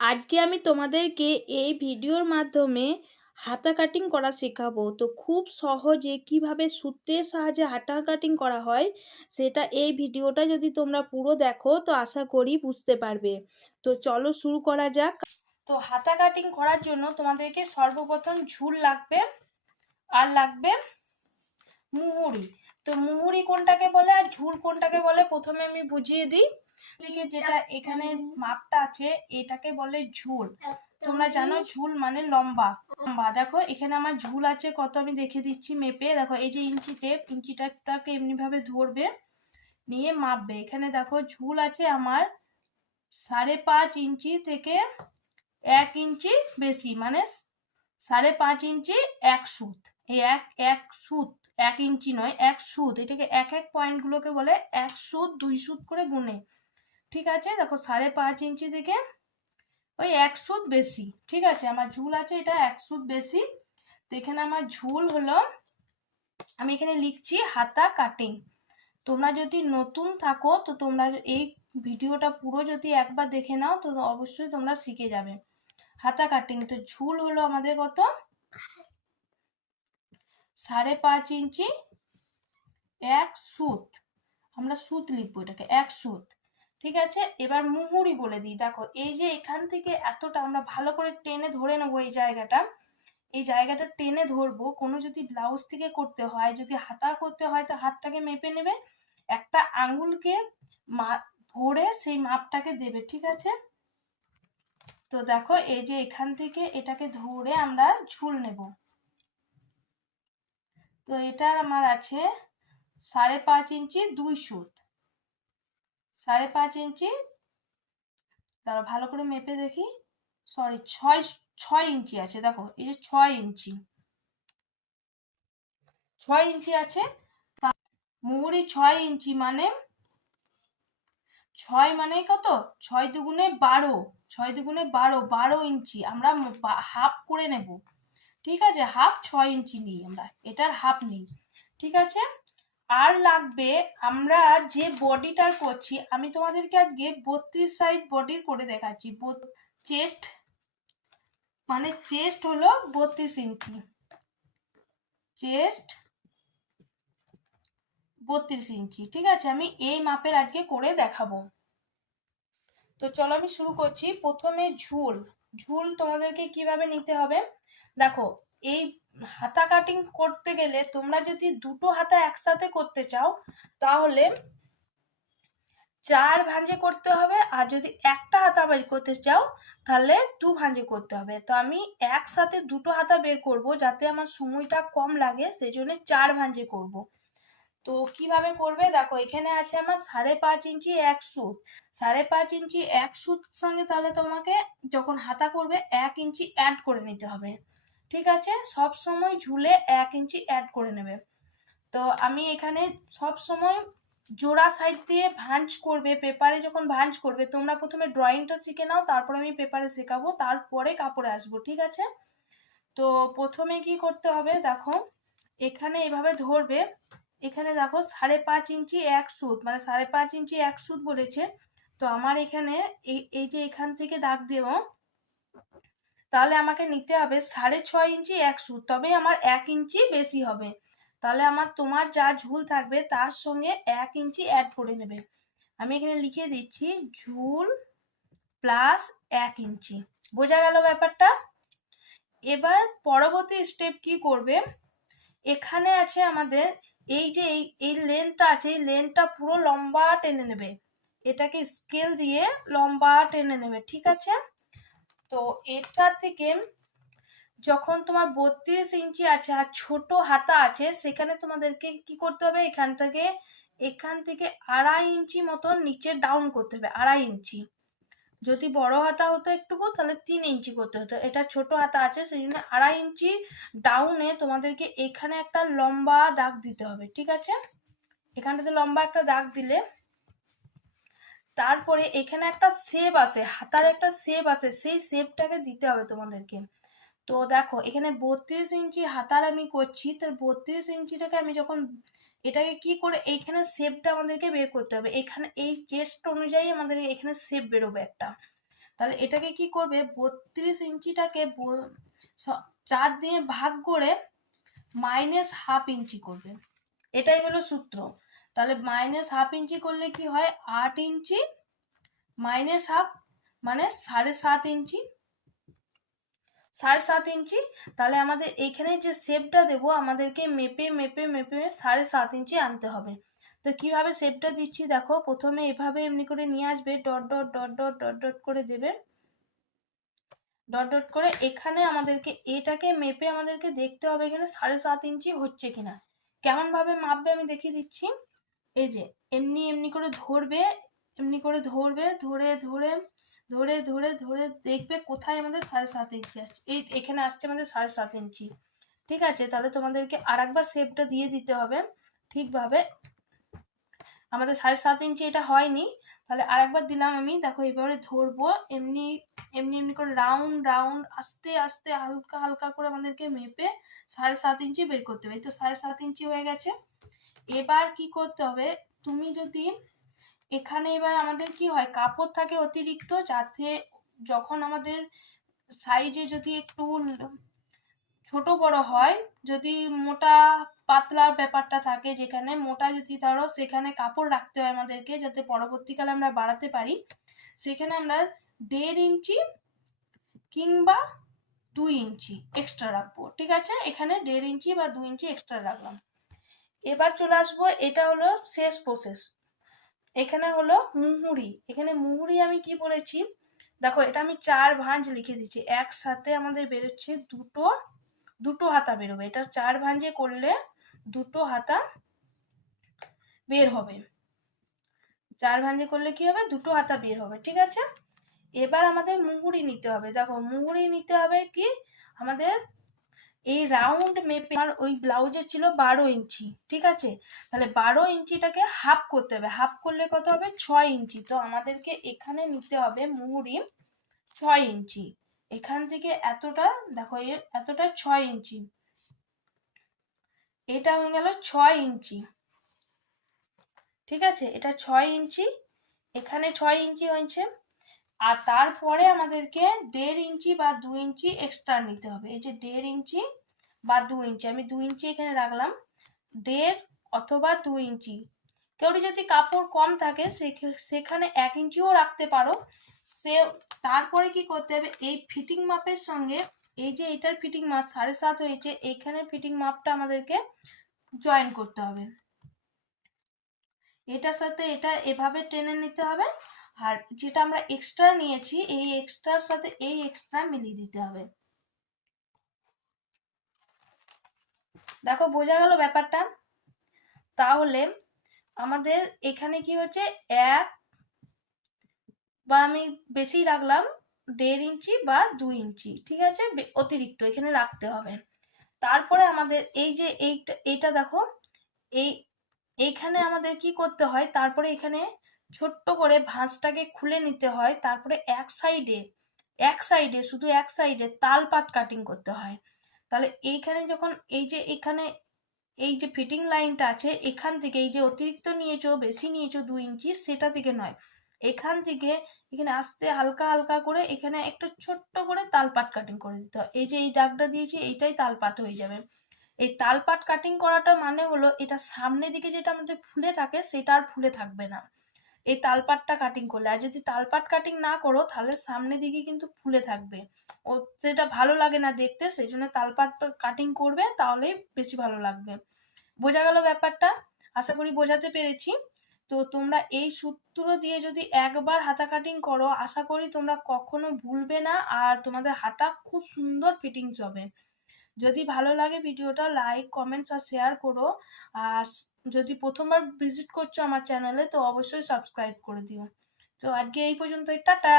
আজকে আমি তোমাদেরকে এই ভিডিওর মাধ্যমে হাতা কাটিং করা শেখাবো। তো খুব সহজে কীভাবে সূত্রের সাহায্যে হাতা কাটিং করা হয়, সেটা এই ভিডিওটা যদি তোমরা পুরো দেখো, তো আশা করি বুঝতে পারবে। তো চলো শুরু করা যাক। তো হাতা কাটিং করার জন্য তোমাদেরকে সর্বপ্রথম ঝুল লাগবে, আর লাগবে মুহুরি। তো মুহুরি কোনটাকে বলে, আর ঝুল কোনটাকে বলে, প্রথমে আমি বুঝিয়ে দিই। থেকে যেটা এখানে মাপটা আছে এটাকে বলে ঝুল। তোমরা জানো ঝুল মানে লম্বা। লম্বা। দেখো এখানে আমার ঝুল আছে কত আমি দেখে দিচ্ছি মেপে। দেখো এই যে ইঞ্চি টেপ ইঞ্চিটাকে এমনি ভাবে ধরবে নিয়ে মাপবে। এখানে দেখো ঝুল আছে আমার সাড়ে পাঁচ ইঞ্চি থেকে এক ইঞ্চি বেশি মানে সাড়ে পাঁচ ইঞ্চি এক সুত। এই এক এক সুত এক ইঞ্চি নয় এক সুত। এটাকে এক এক পয়েন্টগুলোকে বলে এক সুত দুই সুত করে গুনে। ঠিক আছে? দেখো সাড়ে পাঁচ ইঞ্চি থেকে ওই এক সুদ বেশি, ঠিক আছে? আমার ঝুল আছে, এটা এক সুদ বেশি। তো এখানে আমার ঝুল হলো, আমি এখানে লিখছি হাতা কাটিং তোমরা যদি নতুন থাকো, তো তোমরা এই ভিডিওটা পুরো যদি একবার দেখে নাও, তো অবশ্যই তোমরা শিখে যাবে। হাতা কাটিং তো ঝুল হলো আমাদের কত? সাড়ে পাঁচ ইঞ্চি, এক সুত। আমরা সুত লিখব এটাকে, এক সুত। ঠিক আছে? এবার মুহুরি বলে দিই। দেখো, এই যে এখান থেকে এতটা আমরা ভালো করে টেনে ধরে নেব এই জায়গাটা। এই জায়গাটা টেনে ধরবো, কোনো যদি ব্লাউজ থেকে করতে হয়, যদি হাতা করতে হয়, তো হাতটাকে মেপে নেবে। একটা আঙুলকে ভরে সেই মাপটাকে দেবে, ঠিক আছে? তো দেখো, এই যে এখান থেকে এটাকে ধরে আমরা ঝুল নেব। তো এটার আমার আছে সাড়ে পাঁচ ইঞ্চি দুই সুত। সাড়ে পাঁচ ইঞ্চি। তারা ভালো করে মেপে দেখি। সরি ছয় ছয় ইঞ্চি আছে, দেখো, এই যে ছয় ইঞ্চি। ছয় ইঞ্চি আছে মুহুরি ছয় ইঞ্চি মানে ছয় মানে কত? ছয় দুগুণে বারো, ছয় দুগুণে বারো বারো ইঞ্চি, আমরা হাফ করে নেব। ঠিক আছে, হাফ ছয় ইঞ্চি নিই আমরা, এটার হাফ নিই। ঠিক আছে আর লাগবে, আমরা যে বডিটার করছি, আমি তোমাদেরকে আজকে বত্রিশ সাইজ বডির করে দেখাচ্ছি। চেস্ট মানে চেস্ট হলো বত্রিশ ইঞ্চি। চেস্ট বত্রিশ ইঞ্চি, ঠিক আছে? আমি এই মাপের আজকে করে দেখাবো। তো চলো আমি শুরু করছি। প্রথমে ঝুল। ঝুল তোমাদেরকে কীভাবে নিতে হবে? দেখো, এই হাতা কাটিং করতে গেলে তোমরা যদি দুটো হাতা একসাথে করতে চাও, তাহলে চার ভাঁজে করতে হবে আর যদি একটা হাতা বের করতে চাও, তাহলে দু ভাঁজে করতে হবে। তো আমি একসাথে দুটো হাতা বের করব যাতে আমার সময়টা কম লাগে সেই জন্য চার ভাঁজে করব। তো কীভাবে করবে? দেখো, এখানে আছে আমার সাড়ে পাঁচ ইঞ্চি এক সুত। সাড়ে পাঁচ ইঞ্চি এক সুত সঙ্গে তাহলে তোমাকে যখন হাতা করবে, এক ইঞ্চি অ্যাড করে নিতে হবে। ঠিক আছে? সব সময় ঝুলে এক ইঞ্চি অ্যাড করে নেবে। তো আমি এখানে সব সময় জোড়া সাইড দিয়ে ভাঁজ করবে, পেপারে যখন ভাঁজ করবে, তোমরা প্রথমে ড্রয়িংটা শিখে নাও, তারপর আমি পেপারে শেখাবো, তারপরে কাপড়ে আসব, ঠিক আছে? তো প্রথমে কি করতে হবে দেখো, এখানে এভাবে ধরবে, এখানে দেখো সাড়ে পাঁচ ইঞ্চি এক সুত মানে সাড়ে পাঁচ ইঞ্চি এক সুত বলেছে। তো আমার এখানে এই যে এখান থেকে দাগ দেব তাহলে আমাকে নিতে হবে সাড়ে ছয় ইঞ্চি এক সুত, তবে আমার এক ইঞ্চি বেশি হবে। তাহলে আমার তোমার যা ঝুল থাকবে তার সঙ্গে এক ইঞ্চি অ্যাড করে নেবে। আমি এখানে লিখে দিচ্ছি, ঝুল প্লাস এক ইঞ্চি। বোঝা গেল ব্যাপারটা? এবার পরবর্তী স্টেপ কি করবে? এখানে আছে আমাদের এই যে এই এই লেনটা আছে, এই লেনটা পুরো লম্বা টেনে নেবে। এটাকে স্কেল দিয়ে লম্বা টেনে নেবে, ঠিক আছে? তো এটা থেকে যখন তোমার বত্রিশ ইঞ্চি আছে আর ছোট হাতা আছে, সেখানে তোমাদেরকে কি করতে হবে? এখান থেকে এখান থেকে আড়াই ইঞ্চি মতন নিচে ডাউন করতে হবে, আড়াই ইঞ্চি। যদি বড় হাতা হতো একটুকু, তাহলে তিন ইঞ্চি করতে হতো। এটা ছোট হাতা আছে সেই জন্য আড়াই ইঞ্চি ডাউনে তোমাদেরকে এখানে একটা লম্বা দাগ দিতে হবে, ঠিক আছে? এখানটাতে লম্বা একটা দাগ দিলে তারপরে এখানে একটা সেপ আছে, হাতার একটা সেপ আছে, সেই সেপটাকে দিতে হবে তোমাদেরকে। তো দেখো, এখানে বত্রিশ ইঞ্চি হাতার আমি করছি, তো বত্রিশ ইঞ্চিটাকে আমি যখন এটাকে কি করে, এইখানে শেপটা আমাদেরকে বের করতে হবে। এখানে এই চেস্ট অনুযায়ী আমাদের এখানে শেপ বেরোবে একটা। তাহলে এটাকে কি করবে, বত্রিশ ইঞ্চিটাকে চার দিয়ে ভাগ করে মাইনাস হাফ ইঞ্চি করবে। এটাই হলো সূত্র। তাহলে মাইনাস হাফ ইঞ্চি করলে কি হয়? আট ইঞ্চি মাইনাস হাফ মানে সাড়ে সাত ইঞ্চি। সাড়ে সাত ইঞ্চি। তাহলে আমাদের এখানে যে শেপটা দেবো, আমাদেরকে মেপে মেপে মেপে সাড়ে সাত ইঞ্চি আনতে হবে। তো কীভাবে শেপটা দিচ্ছি দেখো, প্রথমে এভাবে এমনি করে নিয়ে আসবে dot dot dot dot dot dot করে দেবে। ডট ডট করে এখানে আমাদেরকে এটাকে মেপে আমাদেরকে দেখতে হবে এখানে সাড়ে সাত ইঞ্চি হচ্ছে কিনা। কেমন ভাবে মাপবে আমি দেখিয়ে দিচ্ছি। এই যে, এমনি এমনি করে ধরবে, এমনি করে ধরবে, ধরে ধরে ধরে ধরে ধরে দেখবে কোথায় আমাদের সাড়ে সাত ইঞ্চি আসছে। এই এখানে আসছে আমাদের সাড়ে সাত ইঞ্চি ঠিক আছে? তাহলে তোমাদেরকে আর একবার শেপটা দিয়ে দিতে হবে। ঠিকভাবে। আমাদের সাড়ে সাত ইঞ্চি এটা হয়নি। তাহলে আর একবার দিলাম আমি। দেখো, এবারে ধরবো। এমনি এমনি এমনি করে রাউন্ড রাউন্ড আস্তে আস্তে হালকা হালকা করে আমাদেরকে মেপে সাড়ে সাত ইঞ্চি বের করতে হবে। তো সাড়ে সাত ইঞ্চি হয়ে গেছে। এবার কি করতে হবে? তুমি যদি এখানে এবার আমাদের কি হয়, কাপড় থাকে অতিরিক্ত, যাতে যখন আমাদের সাইজে যদি একটু ছোট বড় হয়, যদি মোটা পাতলার ব্যাপারটা থাকে যেখানে, মোটা যদি ধরো সেখানে কাপড় রাখতে হয় আমাদেরকে, যাতে পরবর্তীকালে আমরা বাড়াতে পারি, সেখানে আমরা দেড় ইঞ্চি কিংবা দুই ইঞ্চি এক্সট্রা রাখব। ঠিক আছে? এখানে দেড় ইঞ্চি বা দুই ইঞ্চি এক্সট্রা রাখলাম। এবার চলে আসব, এটা হলো শেষ প্রসেস এখানে হলো মুহুরি। এখানে মুহুরি আমি কি বলেছি? দেখো, এটা আমি চার ভাঁজ লিখে দিচ্ছি। একসাথে আমাদের বেরোচ্ছে দুটো দুটো হাতা বেরোবে। এটা চার ভাঁজে করলে দুটো হাতা বের হবে। চার ভাঁজে করলে কি হবে? দুটো হাতা বের হবে, ঠিক আছে? এবার আমাদের মুহুরি নিতে হবে। দেখো, মুহুরি নিতে হবে কি? আমাদের এই রাউন্ড মেপে আমার ওই ব্লাউজের ছিল বারো ইঞ্চি, ঠিক আছে? তাহলে বারো ইঞ্চিটাকে হাফ করতে হবে। হাফ করলে কত হবে? ছয় ইঞ্চি। তো আমাদেরকে এখানে নিতে হবে মুহুরি ছয় ইঞ্চি। এখান থেকে এতটা, দেখো এতটা ছয় ইঞ্চি। এটা হয়ে গেল ছয় ইঞ্চি। ঠিক আছে? এটা ছয় ইঞ্চি। এখানে ছয় ইঞ্চি হয়েছে। আর তারপরে আমাদেরকে দেড় ইঞ্চি বা দু ইঞ্চি এক্সট্রা নিতে হবে। এই যে দেড় ইঞ্চি বা দু ইঞ্চি, আমি দু ইঞ্চি এখানে রাখলাম। দেড় অথবা দু ইঞ্চি। কেউ যদি কাপড় কম থাকে, সেখে- সেখানে এক ইঞ্চিও রাখতে পারো। সে, তারপরে কি করতে হবে, এই ফিটিং মাপের সঙ্গে, এই যে এটার ফিটিং মাপ সাড়ে সাত হয়েছে এইখানে ফিটিং মাপটা আমাদেরকে জয়েন করতে হবে। এটার সাথে এটা এভাবে টেনে নিতে হবে। আর যেটা আমরা এক্সট্রা নিয়েছি, এই এক্সট্রার সাথে এই এক্সট্রা মিলিয়ে দিতে হবে। দেখো, বোঝা গেল ব্যাপারটা? তাহলে আমাদের এখানে কি হচ্ছে এক বা আমি বেশি রাখলাম, দেড় ইঞ্চি বা দু ইঞ্চি, ঠিক আছে? অতিরিক্ত এখানে রাখতে হবে। তারপরে আমাদের এই যে এইটা এইটা দেখো, এই, এইখানে আমাদের কি করতে হয়? তারপরে এখানে ছোট্ট করে ভাঁজটাকে খুলে নিতে হয়, তারপরে এক সাইডে এক সাইডে শুধু এক সাইডে তাল পাট কাটিং করতে হয়। তাহলে এইখানে যখন এই যে এখানে এই যে ফিটিং লাইনটা আছে, এখান থেকে এই যে অতিরিক্ত নিয়েছো, বেশি নিয়েছো দু ইঞ্চি, সেটা থেকে নয়। এখান থেকে এখানে আস্তে হালকা হালকা করে এখানে একটা ছোট্ট করে তালপাট কাটিং করে দিতে হয়। এই যে এই দাগটা দিয়েছি, এইটাই তালপাট হয়ে যাবে। এই তালপাট কাটিং করাটা মানে হলো, এটা সামনের দিকে যেটা আমাদের ফুলে থাকে, সেটা আর ফুলে থাকবে না। এই তালপাটটা কাটিং করলে। আর যদি তালপাট কাটিং না করো, তাহলে সামনের দিকে কিন্তু ফুলে থাকবে। ও সেটা ভালো লাগে না দেখতে, সেই জন্য তালপাট কাটিং করবে তাহলেই বেশি ভালো লাগবে। বোঝা গেল ব্যাপারটা? আশা করি বোঝাতে পেরেছি। তো তোমরা এই সূত্র দিয়ে যদি একবার হাতা কাটিং করো, আশা করি তোমরা কখনো ভুলবে না, আর তোমাদের হাতা খুব সুন্দর ফিটিংস হবে। যদি ভালো লাগে ভিডিওটা লাইক কমেন্টস আর শেয়ার করো। আর যদি প্রথমবার ভিজিট করছ আমার চ্যানেলে তো অবশ্যই সাবস্ক্রাইব করে দিও। তো আজকে এই পর্যন্তই, টাটা!